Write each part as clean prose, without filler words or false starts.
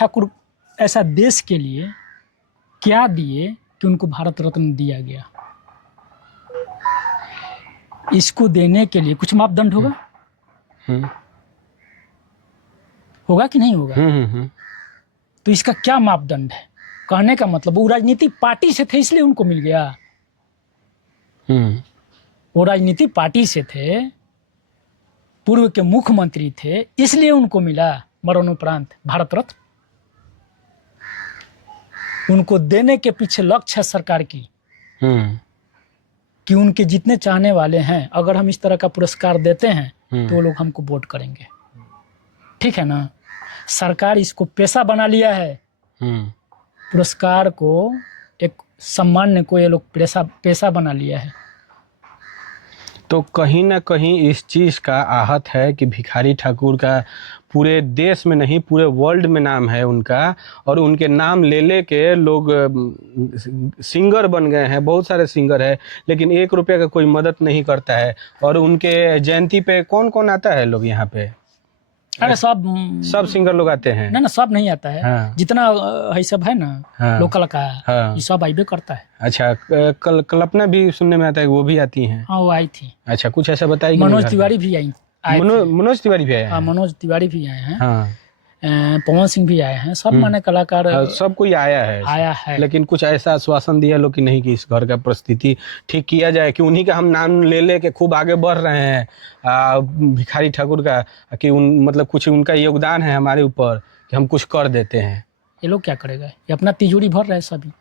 ठाकुर ऐसा देश के लिए क्या दिए कि उनको भारत रत्न दिया गया? इसको देने के लिए कुछ मापदंड होगा? होगा कि नहीं होगा? तो इसका क्या मापदंड है? कहने का मतलब वो राजनीतिक पार्टी से थे इसलिए उनको मिल गया। वो राजनीतिक पार्टी से थे, पूर्व के मुख्यमंत्री थे, इसलिए उनको मिला मरणोपरांत भारत रत्न। उनको देने के पीछे लक्ष्य है सरकार की कि उनके जितने चाहने वाले हैं, अगर हम इस तरह का पुरस्कार देते हैं तो वो लोग हमको वोट करेंगे। ठीक है ना? सरकार इसको पेशा बना लिया है। पुरस्कार को एक सम्मान को ये लोग पेशा बना लिया है। तो कहीं ना कहीं इस चीज़ का आहत है कि भिखारी ठाकुर का पूरे देश में नहीं पूरे वर्ल्ड में नाम है उनका, और उनके नाम ले के लोग सिंगर बन गए हैं। बहुत सारे सिंगर हैं लेकिन 1 रुपये का कोई मदद नहीं करता है। और उनके जयंती पे कौन कौन आता है लोग यहाँ पे? अरे सब सिंगर लोग आते हैं ना सब नहीं आता है। हाँ। जितना है सब है ना। हाँ। लोकल का हाँ। ये सब आइबे करता है। अच्छा, कल्पना भी सुनने में आता है वो भी आती हैं? हाँ वो आई थी। अच्छा, कुछ ऐसा बताइए। मनोज तिवारी भी आई। मनोज तिवारी भी आए हैं? हाँ मनोज तिवारी भी आए हैं। हाँ। पवन सिंह भी आए हैं। सब माने कलाकार सब कोई आया है। लेकिन कुछ ऐसा आश्वासन दिया लोग कि नहीं कि इस घर का परिस्थिति ठीक किया जाए, कि उन्हीं का हम नाम ले के खूब आगे बढ़ रहे हैं भिखारी ठाकुर का, कि मतलब कुछ उनका योगदान है हमारे ऊपर कि हम कुछ कर देते हैं। ये लोग क्या करेगा? ये अपना तिजोरी भर रहे हैं सभी।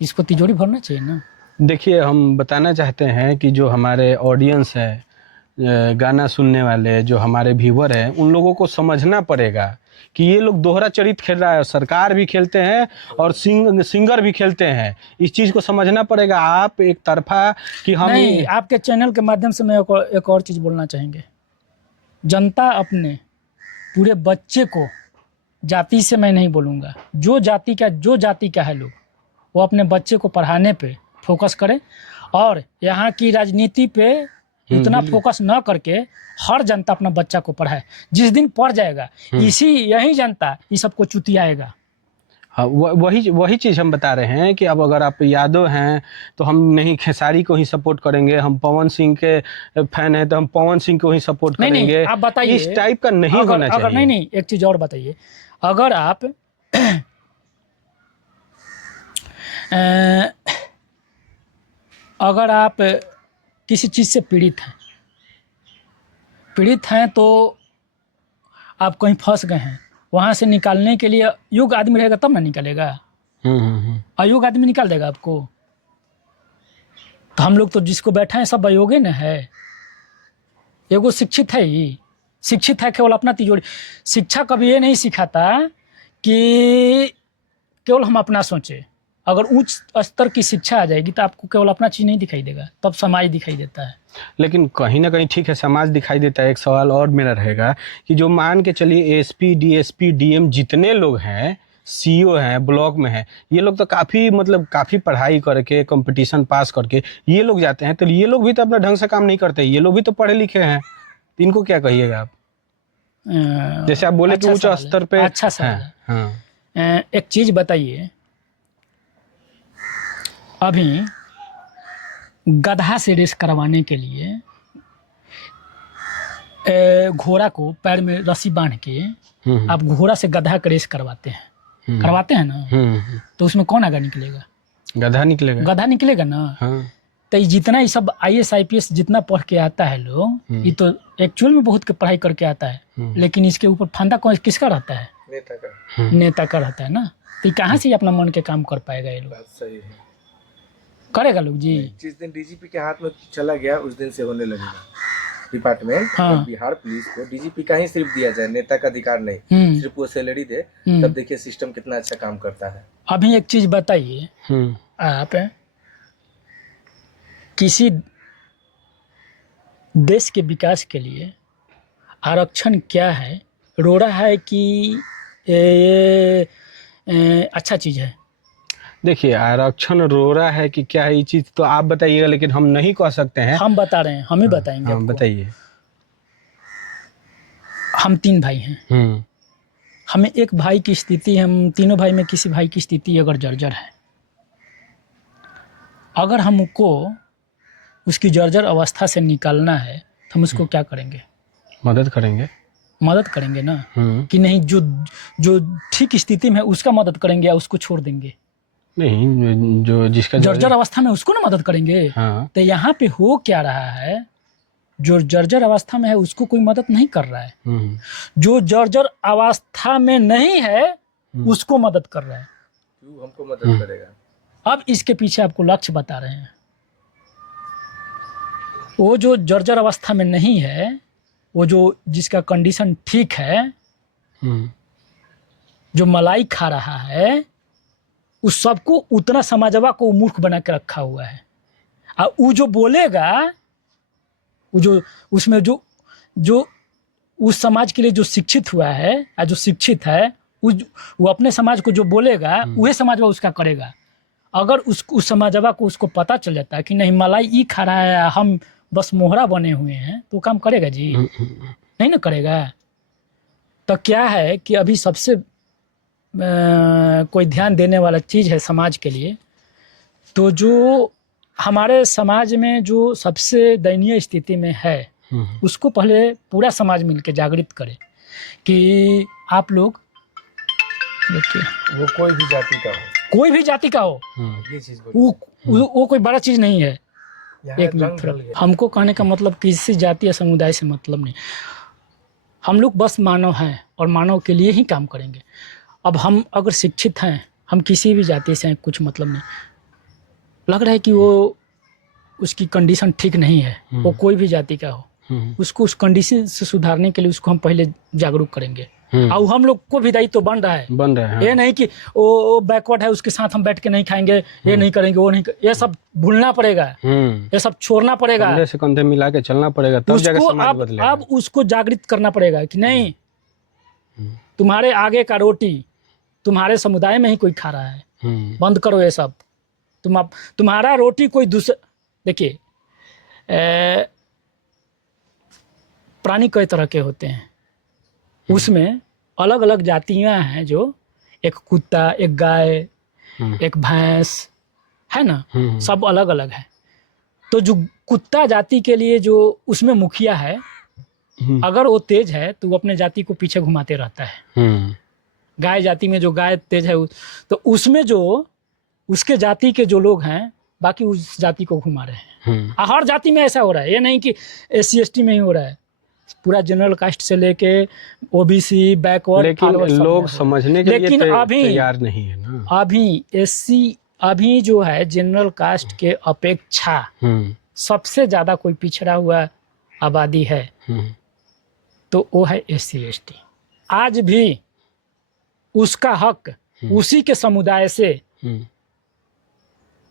इसको तिजोरी भरना चाहिए ना। देखिए, हम बताना चाहते हैं कि जो हमारे ऑडियंस है, गाना सुनने वाले जो हमारे व्यूअर हैं, उन लोगों को समझना पड़ेगा कि ये लोग दोहरा चरित्र खेल रहा है। सरकार भी खेलते हैं और सिंगर भी खेलते हैं। इस चीज़ को समझना पड़ेगा। आप एक तरफा कि हम नहीं, आपके चैनल के माध्यम से मैं एक और चीज़ बोलना चाहेंगे। जनता अपने पूरे बच्चे को, जाति से मैं नहीं बोलूँगा, जो जाति का है लोग, वो अपने बच्चे को पढ़ाने पे फोकस करें और यहाँ की राजनीति पे इतना फोकस न करके हर जनता अपना बच्चा को पढ़ाए। जिस दिन पढ़ जाएगा यही जनता इस सबको चुतियाएगा। हाँ, वही चीज़ हम बता रहे हैं कि अब अगर आप यादव हैं तो हम नहीं खेसारी को ही सपोर्ट करेंगे, हम पवन सिंह के फैन हैं तो हम पवन सिंह को ही सपोर्ट करेंगे। आप बताइए, इस टाइप का नहीं होना चाहिए। नहीं, एक चीज़ और बताइए। अगर आप किसी चीज़ से पीड़ित हैं तो आप कहीं फंस गए हैं, वहाँ से निकालने के लिए योग्य आदमी रहेगा तब ना निकालेगा। अयोग्य आदमी निकाल देगा आपको? तो हम लोग तो जिसको बैठा है सब अयोग्य न है। एगो शिक्षित है ही, शिक्षित है केवल अपना तिजोरी। शिक्षा कभी ये नहीं सिखाता कि केवल हम अपना सोचें। अगर उच्च स्तर की शिक्षा आ जाएगी तो आपको केवल अपना चीज़ नहीं दिखाई देगा, तब समाज दिखाई देता है। लेकिन कहीं ना कहीं ठीक है, समाज दिखाई देता है। एक सवाल और मेरा रहेगा कि जो मान के चलिए एसपी, डीएसपी, डीएम जितने लोग हैं, सीईओ हैं, ब्लॉक में हैं, ये लोग तो काफ़ी पढ़ाई करके, कंपटीशन पास करके ये लोग जाते हैं। तो ये लोग भी तो अपना ढंग से काम नहीं करते। ये लोग भी तो पढ़े लिखे हैं। इनको क्या कहिएगा आप? जैसे आप बोले कि उच्च स्तर पे। अच्छा सवाल है। एक चीज़ बताइए, अभी गधा से रेस करवाने के लिए घोड़ा को पैर में रस्सी बांध के आप घोड़ा से गधा का रेस करवाते हैं ना। तो उसमें कौन आगे निकलेगा? गधा निकलेगा ना। हाँ। तो जितना ये सब IAS IPS जितना पढ़ के आता है लोग, ये तो एक्चुअल में बहुत के पढ़ाई करके आता है, लेकिन इसके ऊपर फंदा किसका रहता है? नेता का रहता है ना। तो कहाँ से अपना मन के काम कर पाएगा ये लोग? सही है, करेगा लोग जी। जिस दिन डीजीपी के हाथ में चला गया उस दिन से होने लगेगा डिपार्टमेंट। हाँ। बिहार पुलिस को डीजीपी का ही सिर्फ दिया जाए, नेता का अधिकार नहीं, सिर्फ वो सैलरी दे, तब देखिए सिस्टम कितना अच्छा काम करता है। अभी एक चीज बताइए, आप किसी देश के विकास के लिए आरक्षण क्या है, रोड़ा है कि अच्छा चीज है? देखिए, आरक्षण रोड़ा है कि क्या है, ये चीज़ तो आप बताइएगा, लेकिन हम नहीं कह सकते हैं। हम बता रहे हैं, हम ही बताएंगे। बताइए। हम 3 भाई हैं, हमें एक भाई की स्थिति, हम तीनों भाई में किसी भाई की स्थिति अगर जर्जर है, अगर हमको उसकी जर्जर अवस्था से निकालना है तो हम उसको क्या करेंगे? मदद करेंगे। मदद करेंगे ना, कि नहीं जो जो ठीक स्थिति में है उसका मदद करेंगे या उसको छोड़ देंगे? नहीं, जो जिसका जर्जर अवस्था में उसको ना मदद करेंगे। हाँ। तो यहाँ पे हो क्या रहा है, जो जर्जर अवस्था में है उसको कोई मदद नहीं कर रहा है, जो जर्जर अवस्था में नहीं है उसको मदद कर रहा है। क्यों हमको मदद करेगा? अब इसके पीछे आपको लक्ष्य बता रहे हैं। वो जो जर्जर अवस्था में नहीं है, वो जो जिसका कंडीशन ठीक है, जो मलाई खा रहा है, उस सबको उतना समाजवा को मूर्ख बना के रखा हुआ है। और वो जो बोलेगा, वो जो उसमें जो उस समाज के लिए जो शिक्षित हुआ है या जो शिक्षित है, वो अपने समाज को जो बोलेगा वही समाजवा उसका करेगा। अगर उस समाजवा को उसको पता चल जाता है कि नहीं मलाई ई खा रहा है, हम बस मोहरा बने हुए हैं, तो काम करेगा जी? नहीं ना करेगा। तो क्या है कि अभी सबसे कोई ध्यान देने वाला चीज़ है समाज के लिए, तो जो हमारे समाज में जो सबसे दयनीय स्थिति में है उसको पहले पूरा समाज मिलकर जागृत करे कि आप लोग देखिए, वो कोई भी जाति का हो, कोई भी जाति का हो, ये चीज वो कोई बड़ा चीज़ नहीं है। एक रंग मिनट, हमको कहने का मतलब किसी जाति या समुदाय से मतलब नहीं, हम लोग बस मानव हैं और मानव के लिए ही काम करेंगे। अब हम अगर शिक्षित हैं, हम किसी भी जाति से हैं, कुछ मतलब नहीं, लग रहा है कि वो उसकी कंडीशन ठीक नहीं है, वो कोई भी जाति का हो, उसको उस कंडीशन से सुधारने के लिए उसको हम पहले जागरूक करेंगे। और हम लोग को भी दायित्व तो बन रहा है, हाँ। ये नहीं कि वो बैकवर्ड है उसके साथ हम बैठ के नहीं खाएंगे, ये नहीं करेंगे, वो नहीं ये सब भूलना पड़ेगा, ये सब छोड़ना पड़ेगा, कंधे से कंधे मिला के चलना पड़ेगा, तब जाकर समाज बदलेगा। अब उसको जागृत करना पड़ेगा कि नहीं, तुम्हारे आगे का रोटी तुम्हारे समुदाय में ही कोई खा रहा है, बंद करो ये सब। तुम्हारा रोटी कोई दूसरा, देखिए प्राणी कई तरह के होते हैं, उसमें अलग अलग जातियां हैं, जो एक कुत्ता, एक गाय, एक भैंस है ना, सब अलग अलग है। तो जो कुत्ता जाति के लिए जो उसमें मुखिया है, अगर वो तेज है तो वो अपने जाति को पीछे घुमाते रहता है। गाय जाति में जो गाय तेज है तो उसमें जो उसके जाति के जो लोग हैं बाकी उस जाति को घुमा रहे हैं। हर जाति में ऐसा हो रहा है, ये नहीं कि SC/ST में ही हो रहा है, पूरा जनरल कास्ट से लेके OBC बैकवर्ड। लेकिन लोग समझने के लिए तैयार नहीं है ना। अभी SC अभी जो है जनरल कास्ट के अपेक्षा सबसे ज्यादा कोई पिछड़ा हुआ आबादी है तो वो है SC/ST। आज भी उसका हक उसी के समुदाय से,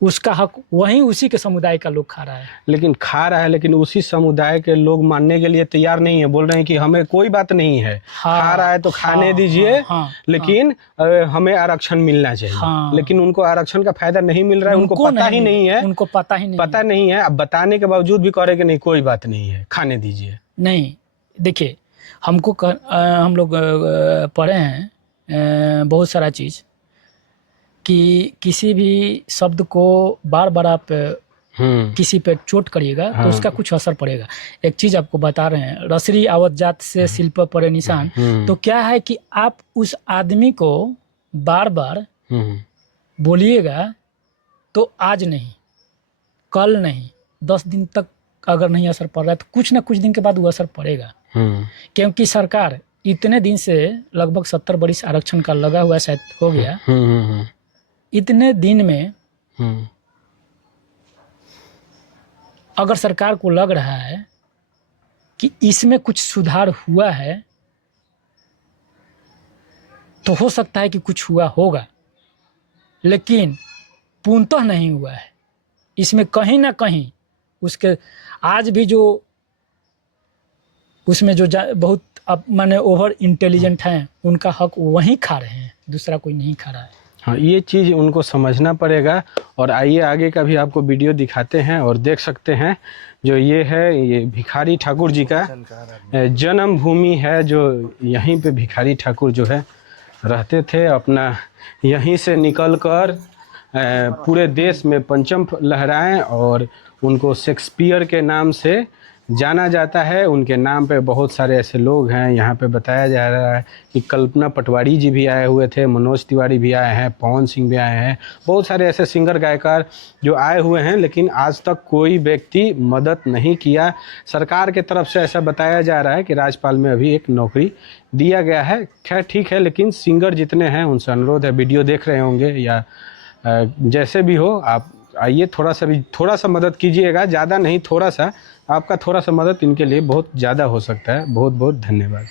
उसका हक वहीं उसी के समुदाय का लोग खा रहा है। लेकिन खा रहा है, लेकिन उसी समुदाय के लोग मानने के लिए तैयार नहीं है, बोल रहे हैं कि हमें कोई बात नहीं है, खा रहा है तो खाने दीजिए, लेकिन हमें आरक्षण मिलना चाहिए। लेकिन उनको आरक्षण का फायदा नहीं मिल रहा है, उनको पता ही नहीं है, उनको पता नहीं है। अब बताने के बावजूद भी कह रहे कि नहीं कोई बात नहीं है, खाने दीजिए। नहीं, देखिए हमको हम लोग पढ़े हैं बहुत सारा चीज़ कि किसी भी शब्द को बार बार आप किसी पे चोट करिएगा तो उसका कुछ असर पड़ेगा। एक चीज़ आपको बता रहे हैं, रसरी आवत जात से शिल्प पड़े निशान। तो क्या है कि आप उस आदमी को बार बार बोलिएगा तो आज नहीं, कल नहीं, 10 दिन तक अगर नहीं असर पड़ रहा है तो कुछ ना कुछ दिन के बाद वो असर पड़ेगा। क्योंकसरकार इतने दिन से लगभग 70 बरिस आरक्षण का लगा हुआ शायद हो गया, इतने दिन में अगर सरकार को लग रहा है कि इसमें कुछ सुधार हुआ है तो हो सकता है कि कुछ हुआ होगा, लेकिन पूर्णतः नहीं हुआ है। इसमें कहीं ना कहीं उसके आज भी जो उसमें जो बहुत अब माने ओवर इंटेलिजेंट हैं उनका हक वहीं खा रहे हैं, दूसरा कोई नहीं खा रहा है। हाँ, ये चीज़ उनको समझना पड़ेगा। और आइए आगे का भी आपको वीडियो दिखाते हैं और देख सकते हैं। जो ये है, ये भिखारी ठाकुर जी का जन्मभूमि है, जो यहीं पे भिखारी ठाकुर जो है रहते थे, अपना यहीं से निकलकर पूरे देश में परचम लहराएं, और उनको शेक्सपियर के नाम से जाना जाता है। उनके नाम पे बहुत सारे ऐसे लोग हैं। यहाँ पे बताया जा रहा है कि कल्पना पटवारी जी भी आए हुए थे, मनोज तिवारी भी आए हैं, पवन सिंह भी आए हैं, बहुत सारे ऐसे सिंगर गायकार जो आए हुए हैं, लेकिन आज तक कोई व्यक्ति मदद नहीं किया। सरकार के तरफ से ऐसा बताया जा रहा है कि राज्यपाल में अभी एक नौकरी दिया गया है। खैर ठीक है, लेकिन सिंगर जितने हैं उनसे अनुरोध है, वीडियो देख रहे होंगे या जैसे भी हो, आप आइए, थोड़ा सा मदद कीजिएगा, ज़्यादा नहीं, थोड़ा सा, आपका थोड़ा सा मदद इनके लिए बहुत ज़्यादा हो सकता है। बहुत बहुत धन्यवाद।